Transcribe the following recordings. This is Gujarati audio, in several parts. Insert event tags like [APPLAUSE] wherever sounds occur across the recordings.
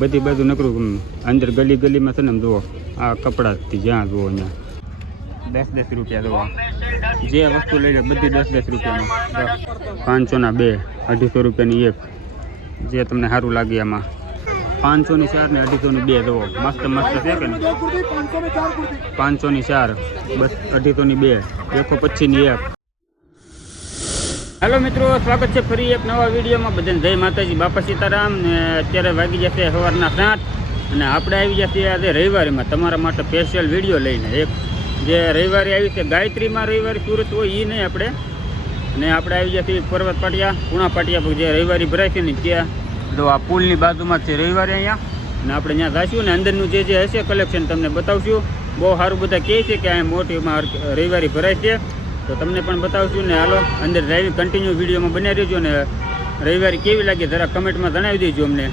બધે બાજુ નકરું. અંદર ગલી ગલીમાં છે ને જુઓ આ કપડાથી જ્યાં જુઓ અહીંયા. દસ દસ રૂપિયા જુઓ. જે વસ્તુ લઈ લે બધી દસ દસ રૂપિયામાં. પાંચસોના બે અઢીસો રૂપિયાની એક. જે તમને સારું લાગે એમાં પાંચસોની ચાર ને અઢીસોની બે જુઓ. મસ્ત મસ્ત છે કે પાંચસોની ચાર બસ અઢીસોની બે. એકસો પચીસની એક. હેલો મિત્રો, સ્વાગત છે ફરી એક નવા વિડીયોમાં. બધાને જય માતાજી, બાપા સીતારામ. ને અત્યારે વાગી જશે સવારના સાત. અને આપણે આવી જશે આજે રવિવારીમાં. તમારા માટે સ્પેશિયલ વીડિયો લઈને. એક જે રવિવારે આવી છે, ગાયત્રીમાં રવિવારે સુરત હોય એ નહીં આપણે. ને આપણે આવી જશે પર્વત પાટિયા પૂણા પાટિયા જે રવિવારી ભરાય છે ને ત્યાં. તો આ પુલની બાજુમાં જ છે રવિવારે અહીંયા. અને આપણે ત્યાં જાશું ને અંદરનું જે જે હશે કલેક્શન તમને બતાવશું. બહુ સારું બધા કહે છે કે અહીંયા મોટીમાં રવિવારી ભરાય છે. તો તમને પણ બતાવશું ને હાલો, અંદર ડ્રાઈવિંગ કન્ટિન્યુ વિડીયોમાં બન્યા રહેજો ને રવિવારે કેવી લાગે જરા કમેન્ટમાં જણાવી દેજો અમને.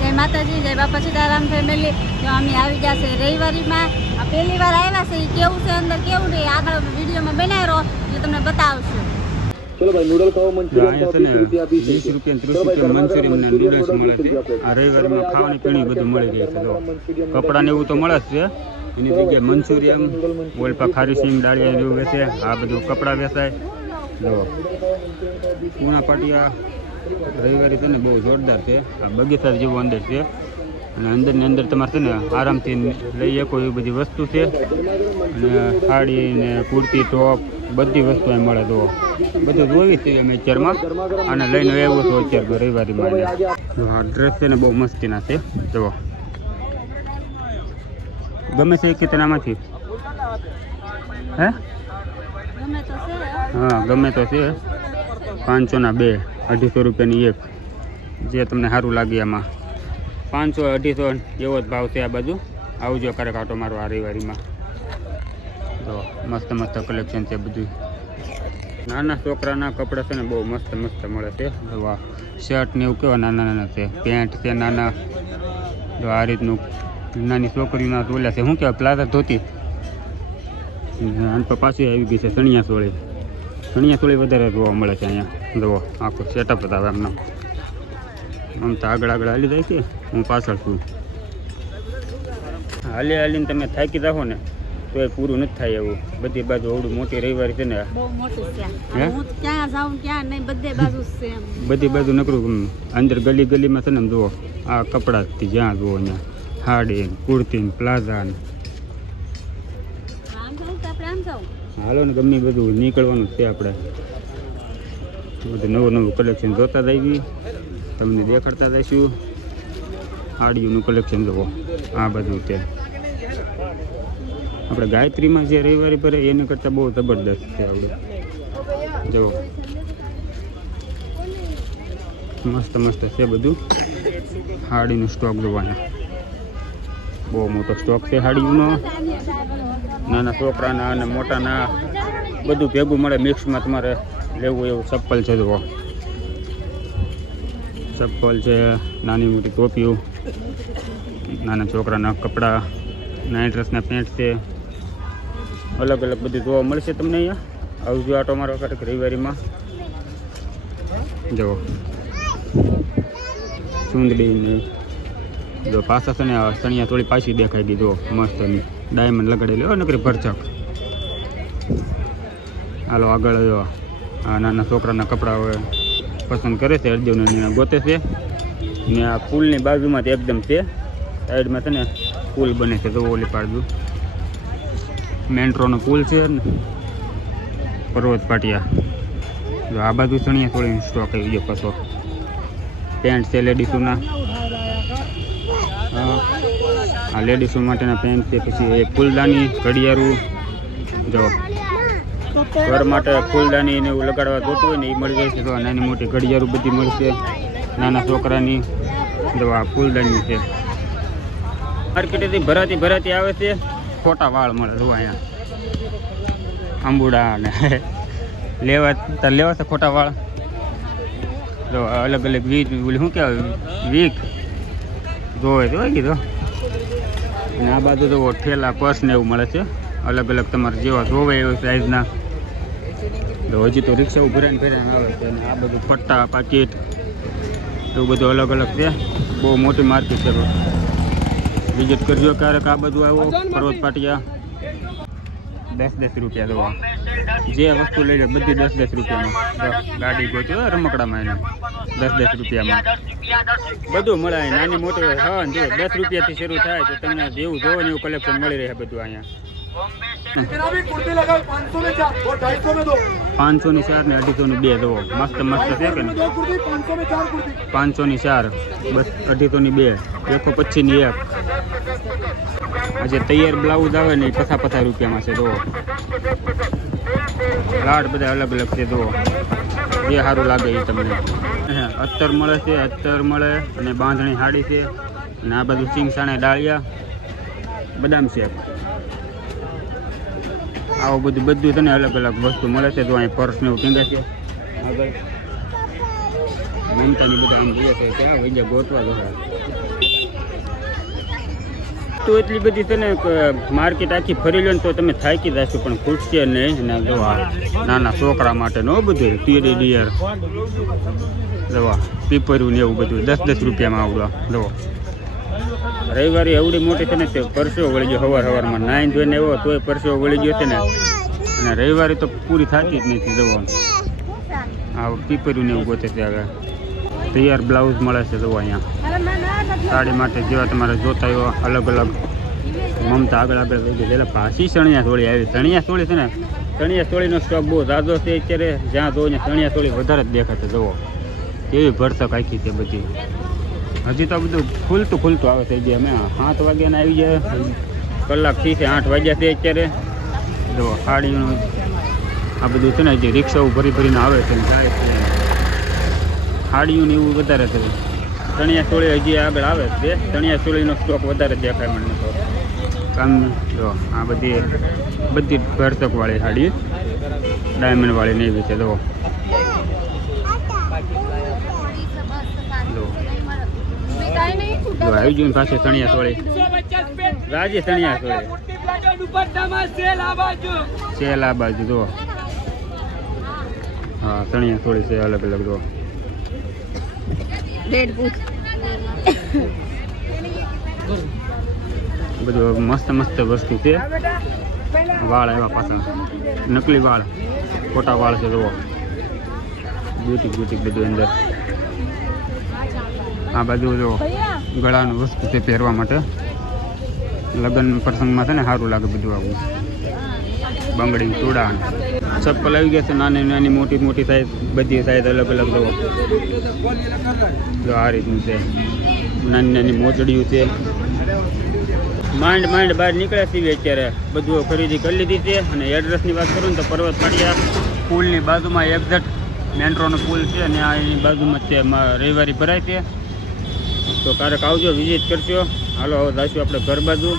જય માતાજી, જય બાપા સીતારામ ફેમિલી તો અમે આવી ગયા છે રવિવારીમાં પહેલી વાર આવ્યા છે કેવું છે અંદર, કેવું નહીં આગળ વિડીયોમાં બનાવ્યો, એ તમને બતાવશું. ચલો ભાઈ નૂડલ ખાઓ મંચુરિયન અહીંયા છે ને વીસ રૂપિયા ત્રીસ રૂપિયા મંચુરિયન ને નૂડલ્સ મળે છે આ રવિવારમાં ખાવાની પીણી બધું મળી જાય છે જો। કપડાં ને એવું તો મળે જ છે. એની જગ્યાએ મંચુરિયન ઓલપા ખારી સિંગ દાળિયા એવું વેચે. આ બધું કપડાં વેચાય. જો. પૂના પાટિયા રવિવારે છે ને બહુ જોરદાર છે. આ બગીચા જેવું અંદર છે. અને અંદરની અંદર તમારે છે ને આરામથી લઈ શકો એવી બધી વસ્તુ છે. અને સાડી ને કુર્તી, ટોપ, બધી વસ્તુ અહીં મળે તો બધું જોવી છે અમે અત્યારમાં. અને લઈને આવ્યો છું અત્યારે રવિવારી માટે આ ડ્રેસ છે ને બહુ મસ્તીના છે. જુઓ. ગમે છે કે તેનામાંથી હે? હા, ગમે તો છે. પાંચસોના બે, અઢીસો રૂપિયાની એક. જે તમને સારું લાગે એમાં પાંચસો, અઢીસો એવો જ ભાવ છે આ બાજુ. આવજો ક્યારેક આટો મારો આ રવિવારીમાં. તો મસ્ત મસ્ત કલેક્શન છે બધું નાના છોકરાના કપડાં છે ને, બહુ મસ્ત મસ્ત મળે છે. જો શર્ટ ને એવું કેવા નાના નાના છે. પેન્ટ છે નાના. જો આ રીતનું નાની છોકરીના ઓલા છે. શું કહેવાય પ્લાઝા ધોતી. આમ તો પાછી આવી ગઈ છે ચણિયા સોળી ચણિયા સોળી વધારે જોવા મળે છે અહીંયા. જુઓ આખું સેટઅપ હતા એમનો આમ તો આગળ આગળ હાલી જાય છે. હું પાછળ છું. હાલી હાલીને તમે થાકી જાઓ ને તો એ પૂરું નથી થાય એવું. બધી બાજુ અવડું મોટી રવિવારી છે ને. બધે બાજુ જ નકરું અંદર ગલી ગલીમાં છે ને જુઓ આ કપડાથી જ્યાં જુઓ ત્યાં સાડી કુર્તી પ્લાઝા હાલો ને ગમે બધું નીકળવાનું છે આપણે. બધું નવું નવું કલેક્શન જોતા જઈએ તમને દેખાડતા જઈશું આડિયોનું કલેક્શન જુઓ આ બધું છે. આપણે ગાયત્રીમાં જે રવિવારે ભરે એને કરતાં બહુ જબરદસ્ત છે આપણે જુઓ. મસ્ત મસ્ત છે બધું. હાડીનો સ્ટોક જોવાના બહુ મોટો સ્ટોક છે હાડીનો નાના છોકરાના અને મોટાના. બધું ભેગું મળે. મિક્સમાં તમારે લેવું એવું ચપ્પલ છે, જુઓ. ચપ્પલ છે, નાની મોટી ટોપીઓ, નાના છોકરાના કપડાં નાઇટ ડ્રેસના પેન્ટ છે. અલગ અલગ બધું જોવા મળશે તમને અહીંયા. આવજો આટો મારો ક્યારેક રવિવારીમાં. જુઓ. સુંદડી જો પાછા છે ને સણિયા થોડી પાછી દેખાઈ ગઈ જો મસ્ત ડાયમંડ લગાડેલી હોય નકરી ભરચક. હાલો આગળ જો આ નાના છોકરાના કપડાં હવે પસંદ કરે છે, હરદેવના નીણા ગોતે છે. ને આ પુલની બાજુમાં જ એકદમ છે. સાઈડમાં છે ને પુલ બને છે તો ઓલી પાડું મેન્ટ્રોનો પુલ છે ને, પર્વત પાટિયા. જો આ બાજુ ચણિયા થોડી સ્ટોક આવી ગયો પાછો. પેન્ટ છે લેડીસોના આ લેડીસો માટેના પેન્ટ છે, પછી એ ફૂલદાની, ઘડિયાળું. જો. ઘર માટે ફૂલદાની ને એવું લગાડવા જોતું હોય ને એ મળી જાય છે. તો નાની મોટી ઘડિયાળું બધી મળશે. નાના છોકરાની. જો આ ફૂલદાની છે. માર્કેટેથી ભરાતી ભરાતી આવે છે. ખોટા વાળ મળે જો અહીંયા. આંબુડા ને. [LAUGHS] લેવા, તાર લેવા છે ખોટા વાળ? જો અલગ અલગ વીક ઓલી શું કહેવાય? વીક જોવે તો કીધો. અને આ બાજુ તો ઠેલા, પર્સ ને એવું મળે છે. અલગ અલગ તમારે જેવા જોવે એવા સાઈઝના હજી તો રિક્ષા ઉભરાને ફેરાને આવે છે અને આ બધું પટ્ટા પાકીટ, એવું બધું અલગ અલગ છે. બહુ મોટી માર્કેટ છે. વિઝિટ કરજો ક્યારેક આ બધું આવો પર્વત પાટિયા. દસ દસ રૂપિયા જોવા જે વસ્તુ લઈ લે, બધી દસ દસ રૂપિયામાં. ગાડી ગોચો રમકડામાં એને. દસ દસ રૂપિયામાં. બધું મળે નાની મોટી હા, જો દસ રૂપિયાથી શરૂ થાય તો તમને જેવું જોવો ને એવું કલેક્શન મળી રહે બધું અહીંયા. પાંચસો ની ચાર ને અઢીસો ની બે જુઓ મસ્ત મસ્ત છે કે પાંચસો ની ચાર બસ અઢીસો ની બે. એકસો પચીસની એક. આજે તૈયાર બ્લાઉઝ આવે ને એ પથા પથા રૂપિયામાં છે જુઓ. લાડ બધા અલગ અલગ છે જુઓ. જે સારું લાગે એ તમને. અત્તર મળે છે અત્તર મળે. અને બાંધણી હાડી છે. અને આ બધું ચીંગસાણે ડાળિયા. બદામ શેક. આવું બધું બધું તને અલગ અલગ વસ્તુ મળે છે. તો અહીં પર્સ ને એવું ટીંગા છે. આગળ. મમતાની બધા એમ જોઈએ છે ક્યાં વૈજા ગોતવા દો તો એટલી બધી તને માર્કેટ આખી ફરી લો ને તો તમે થાકી જશો. પણ ખૂટશે નહીં અને દવા નાના છોકરા માટે નો બધું ટીડી ડિયર દવા પીપર્યું ને એવું બધું. દસ દસ રૂપિયામાં આવડવા દવા રવિવારે એવડી મોટી છે ને તે પરસેવો વળી ગયો સવાર સવારમાં નાઈન જોઈને એવો તોય પરસેવો વળી ગયો છે ને. અને રવિવારે તો પૂરી થતી જ નથી દવા આ પીપર્યું ને એવું ગોતે છે આગળ. તૈયાર બ્લાઉઝ મળે છે, જુઓ અહીંયા. સાડી માટે જેવા તમારે જોતા એવા અલગ અલગ. મમતા આગળ આગળ વહી ગઈ એટલે પાછી ચણિયા થોડી આવી. ચણિયા થોડી છે ને, ચણિયા થોડીનો સ્ટોક બહુ ઝાઝો છે અત્યારે. જ્યાં જોઈને ચણિયા થોડી વધારે જ દેખાશે જુઓ. કેવી ભરસક આખી છે બધી. હજી તો બધું ખુલતું ખુલતું આવે છે જે અમે સાત વાગ્યાને આવી જાય કલાકથી છે, આઠ વાગ્યા છે અત્યારે. જો સાડીનું આ બધું છે ને, જે રિક્ષાઓ ભરી ભરીને આવે છે જાય છે. સાડીઓ ને એવું વધારે છે. ચણિયા ચોળી હજી આગળ આવે છે. ચણિયા ચોળીનો સ્ટોક વધારે દેખાય મને તો. કામ જો, આ બધી બધી ભરતક વાળી સાડી ડાયમંડ વાળી ને એવી છે, જો જો આવી પાસે તણિયા સોળે. રાજે તણિયા સોળે. સેલ આ બાજુ જો હા, તણિયા સોળે છે, અલગ અલગ જો બધું મસ્ત મસ્ત વસ્તુ છે. વાળ એવા પાછળ. નકલી વાળ. ખોટા વાળ છે, જુઓ. બ્યુટી બ્યુટી બધું અંદર. આ બાજુ જો ગળાનું વસ્તુ છે પહેરવા માટે. લગ્ન પ્રસંગમાં છે ને સારું લાગે બધું આવું. બંગડી ચૂડા ચપ્પલ આવી ગયા છે, નાની નાની, મોટી મોટી સાઈઝ બધી સાઈઝ અલગ અલગ જો આ રીતનું છે. નાની નાની મોચડીયું છે. માંડ માંડ બહાર નીકળ્યા છીએ અત્યારે. બધું ખરીદી કરી લીધી છે. અને એડ્રેસની વાત કરું ને તો પર્વત પાડ્યા પુલની બાજુમાં એક્ઝેક્ટ મેન રોડનો પુલ છે અને આ એની બાજુમાં છે. રવિવારી ભરાય છે. તો ક્યારેક આવજો વિઝિટ કરજો. હાલો હવે જઈશું આપણે ઘર બાજુ.